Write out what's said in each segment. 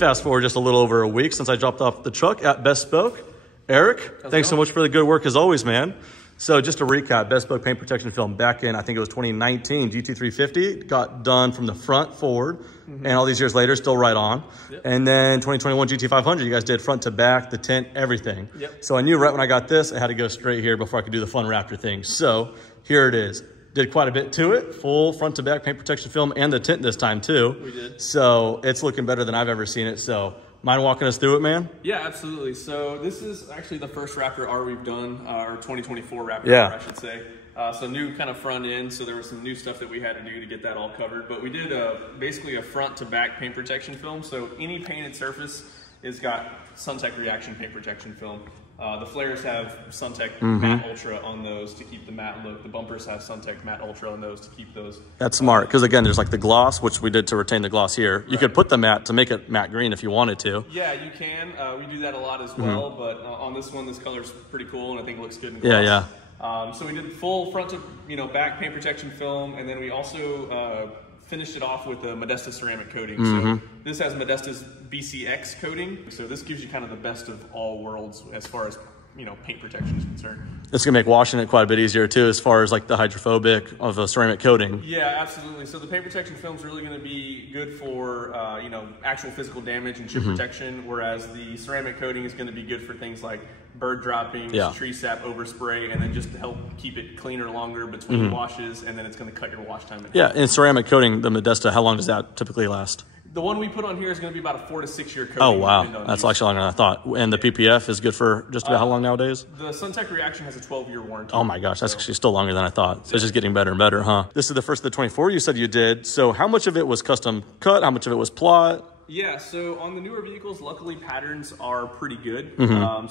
Fast forward just a little over a week since I dropped off the truck at Bespoke. Eric, thanks so much for the good work as always, man. So just to recap, Bespoke paint protection film back in, I think it was 2019, GT350, got done from the front forward, and all these years later, still right on. Yep. And then 2021 GT500, you guys did front to back, the tint, everything. Yep. So I knew right when I got this, I had to go straight here before I could do the fun Raptor thing. So here it is. Did quite a bit to it, full front to back paint protection film and the tint this time too. We did. So it's looking better than I've ever seen it. So mind walking us through it, man? Yeah, absolutely. So this is actually the first Raptor R we've done, or 2024 Raptor R, I should say. So new kind of front end. So there was some new stuff that we had to do to get that all covered. But we did basically a front to back paint protection film. So any painted surface has got SunTech reaction paint protection film. The flares have SunTech Matte Ultra on those to keep the matte look. The bumpers have SunTech Matte Ultra on those to keep those. That's smart, because again, there's like the gloss, which we did to retain the gloss here. You could put the matte to make it matte green if you wanted to. Yeah, you can. We do that a lot as well, but on this one, this color's pretty cool, and I think it looks good in gloss. Yeah. So we did full front to back paint protection film, and then we also finished it off with a Modesta ceramic coating. So this has Modesta's BCX coating. So this gives you kind of the best of all worlds as far as paint protection is concerned. It's gonna make washing it quite a bit easier too, as far as like the hydrophobic of a ceramic coating. Yeah, absolutely. So the paint protection film is really gonna be good for actual physical damage and chip protection, whereas the ceramic coating is gonna be good for things like bird droppings, tree sap overspray, and then just to help keep it cleaner longer between washes, and then it's going to cut your wash time. Yeah, and ceramic coating, the Modesta, how long does that typically last? The one we put on here is going to be about a 4 to 6 year coating. Oh, wow. That's actually longer than I thought. And the PPF is good for just about how long nowadays? The SunTech Reaction has a 12-year warranty. Oh, my gosh. That's actually still longer than I thought. So it's just getting better and better, huh? This is the first of the 24 you said you did. So how much of it was custom cut? How much of it was plot? Yeah, so on the newer vehicles, luckily patterns are pretty good.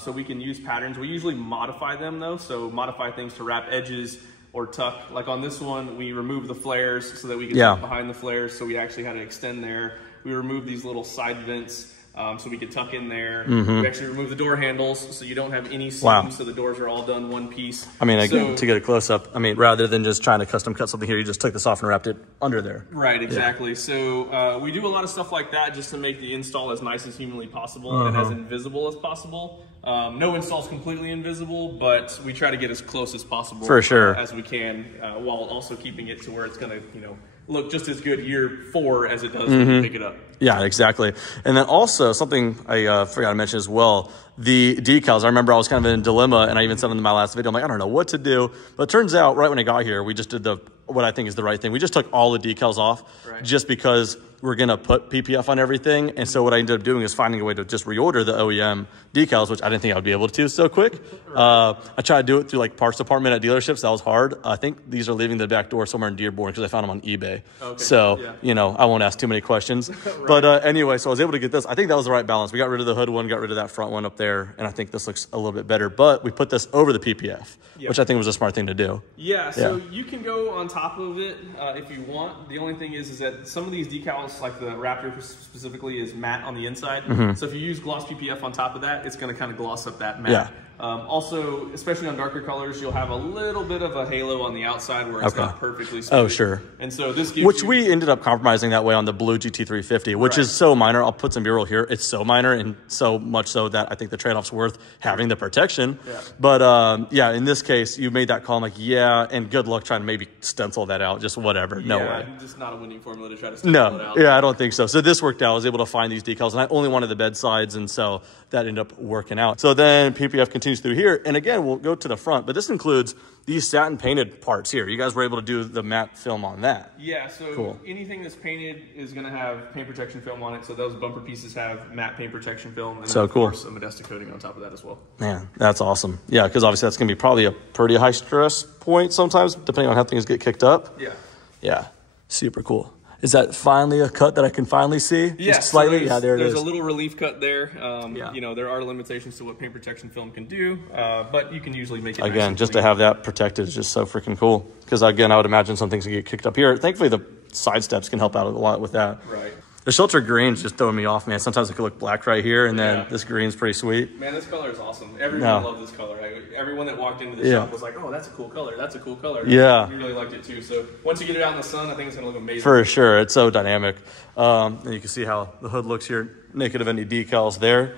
So we can use patterns. We usually modify them though. So modify things to wrap edges or tuck. Like on this one, we remove the flares so that we can tuck behind the flares. So we actually had to extend there. We removed these little side vents so we could tuck in there. We actually removed the door handles so you don't have any seams. So the doors are all done one piece. I mean, again, to get a close up, I mean, rather than just trying to custom cut something here, you just took this off and wrapped it under there. Right, exactly. So we do a lot of stuff like that just to make the install as nice as humanly possible and as invisible as possible. No install is completely invisible, but we try to get as close as possible as we can, while also keeping it to where it's going to, look just as good year 4 as it does when you pick it up. Yeah, exactly. And then also something I forgot to mention as well, the decals. I remember I was kind of in a dilemma, and I even said in my last video, I'm like, I don't know what to do. But it turns out right when I got here, we just did what I think is the right thing. We just took all the decals off just because we're going to put PPF on everything. And so what I ended up doing is finding a way to just reorder the OEM decals, which I didn't think I would be able to so quick. I tried to do it through like parts department at dealerships. That was hard. I think these are leaving the back door somewhere in Dearborn because I found them on eBay. So, I won't ask too many questions. But anyway, so I was able to get this. I think that was the right balance. We got rid of the hood one, got rid of that front one up there. And I think this looks a little bit better. But we put this over the PPF, which I think was a smart thing to do. Yeah, so you can go on top of it if you want. The only thing is that some of these decals, like the Raptor specifically, is matte on the inside. So if you use gloss PPF on top of that, it's going to kind of gloss up that matte. Also, especially on darker colors, you'll have a little bit of a halo on the outside where it's not perfectly smooth. Oh, sure. And so this gives we ended up compromising that way on the blue GT350, which is so minor. I'll put some B-roll here. It's so minor, and so much so that I think the trade-off's worth having the protection. But in this case, you made that call. I'm like, and good luck trying to maybe stencil that out. Just whatever. No way. Just not a winning formula to try to stencil it out. Yeah, I don't think so. So this worked out. I was able to find these decals, and I only wanted the bed sides, and so that ended up working out. So then PPF continues through here, and again, we'll go to the front, but this includes these satin painted parts here. You guys were able to do the matte film on that. Yeah, so anything that's painted is going to have paint protection film on it. So those bumper pieces have matte paint protection film, and then of course a Modesta coating on top of that as well. Man, that's awesome. Yeah, because obviously that's going to be probably a pretty high stress point sometimes, depending on how things get kicked up. Yeah, super cool. Is that finally a cut that I can finally see? Yeah, just slightly. So yeah, there it is. There's a little relief cut there. You know, there are limitations to what paint protection film can do, but you can usually make it again, nice just to have that protected is just so freaking cool. Because again, I would imagine some things can get kicked up here. Thankfully, the side steps can help out a lot with that. Right. The shelter green's just throwing me off, man. Sometimes it could look black right here, and then this green's pretty sweet. Man, this color is awesome. Everyone loved this color. Everyone that walked into the shop was like, "Oh, that's a cool color. That's a cool color." Yeah. We really liked it too. So once you get it out in the sun, I think it's gonna look amazing. For sure, it's so dynamic. And you can see how the hood looks here, naked of any decals there.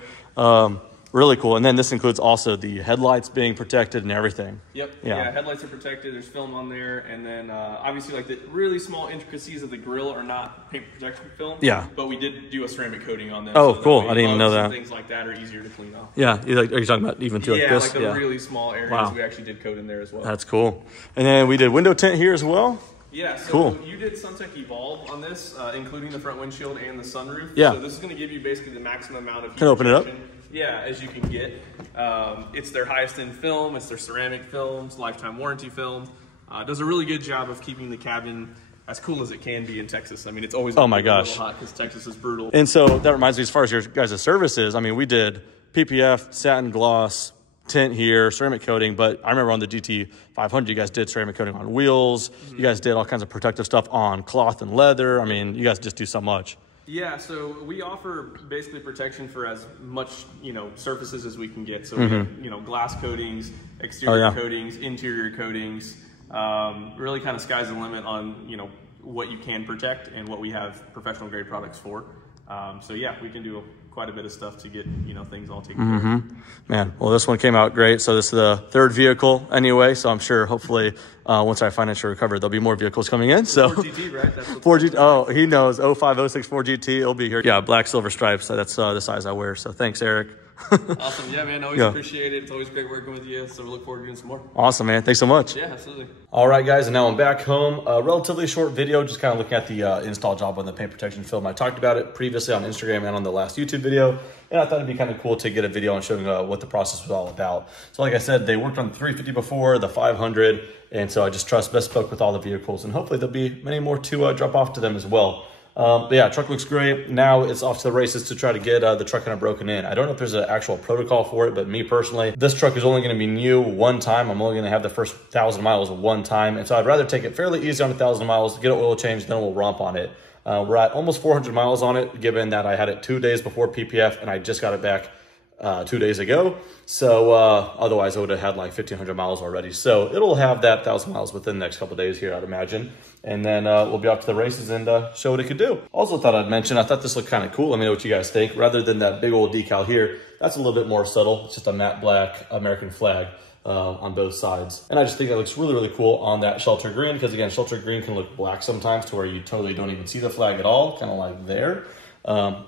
Really cool. And then this includes also the headlights being protected and everything. Yep. Yeah, headlights are protected. There's film on there. And then obviously like the really small intricacies of the grill are not paint protection film. Yeah. But we did do a ceramic coating on them. Oh, so cool. I didn't even know that. Things like that are easier to clean off. Yeah. Are you talking about even to like this? Like the really small areas we actually did coat in there as well. That's cool. And then we did window tint here as well. Yeah, so cool. You did Suntech Evolve on this, including the front windshield and the sunroof. Yeah. So this is going to give you basically the maximum amount of heat Can I open it up? Yeah, as you can get. It's their highest end film. It's their ceramic films, lifetime warranty film. Does a really good job of keeping the cabin as cool as it can be in Texas. I mean, it's always a little hot because Texas is brutal. And so that reminds me, as far as your guys' services, I mean, we did PPF, satin gloss, tint here, ceramic coating, but I remember on the GT 500, you guys did ceramic coating on wheels. You guys did all kinds of protective stuff on cloth and leather. I mean, you guys just do so much. Yeah, so we offer basically protection for as much, surfaces as we can get. So we have, glass coatings, exterior coatings, interior coatings. Really kind of sky's the limit on, what you can protect and what we have professional grade products for. So yeah, we can do quite a bit of stuff to get, things all taken care of. Man, well, this one came out great. So this is the third vehicle anyway. So I'm sure hopefully once I financially recover, there'll be more vehicles coming in. So 4GT, right? That's 4GT. Oh, he knows. 0506 4GT. It'll be here. Yeah, black, silver stripes. So that's the size I wear. So thanks, Eric. Awesome. Yeah, man. Always appreciate it. It's always great working with you. So we look forward to doing some more. Awesome, man. Thanks so much. Yeah, absolutely. All right, guys. And now I'm back home. A relatively short video, just kind of looking at the install job on the paint protection film. I talked about it previously on Instagram and on the last YouTube video. And I thought it'd be kind of cool to get a video on showing what the process was all about. So like I said, they worked on the 350 before, the 500. And so I just trust Bespoke with all the vehicles. And hopefully there'll be many more to drop off to them as well. But yeah, truck looks great. Now it's off to the races to try to get the truck kind of broken in. I don't know if there's an actual protocol for it, but me personally, this truck is only going to be new one time. I'm only going to have the first 1,000 miles one time. And so I'd rather take it fairly easy on 1,000 miles, get an oil change, then we'll romp on it. We're at almost 400 miles on it, given that I had it 2 days before PPF and I just got it back 2 days ago. So otherwise I would have had like 1,500 miles already. So it'll have that 1,000 miles within the next couple of days here, I'd imagine. And then we'll be off to the races and show what it could do. Also thought I'd mention, I thought this looked kind of cool. Let me know what you guys think. Rather than that big old decal here, that's a little bit more subtle. It's just a matte black American flag on both sides. And I just think that looks really, really cool on that shelter green, because again, shelter green can look black sometimes to where you totally don't even see the flag at all, kind of like there.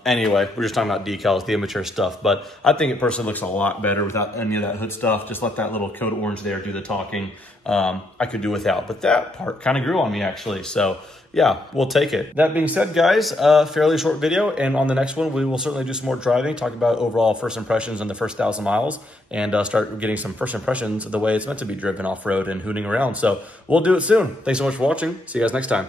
Anyway, we're just talking about decals, the immature stuff, but I think it personally looks a lot better without any of that hood stuff. Just let that little coat of orange there do the talking. I could do without, but that part kind of grew on me actually. So yeah, we'll take it. That being said, guys, fairly short video. And on the next one, we will certainly do some more driving, talk about overall first impressions on the first 1,000 miles and start getting some first impressions of the way it's meant to be driven off-road and hooning around. So we'll do it soon. Thanks so much for watching. See you guys next time.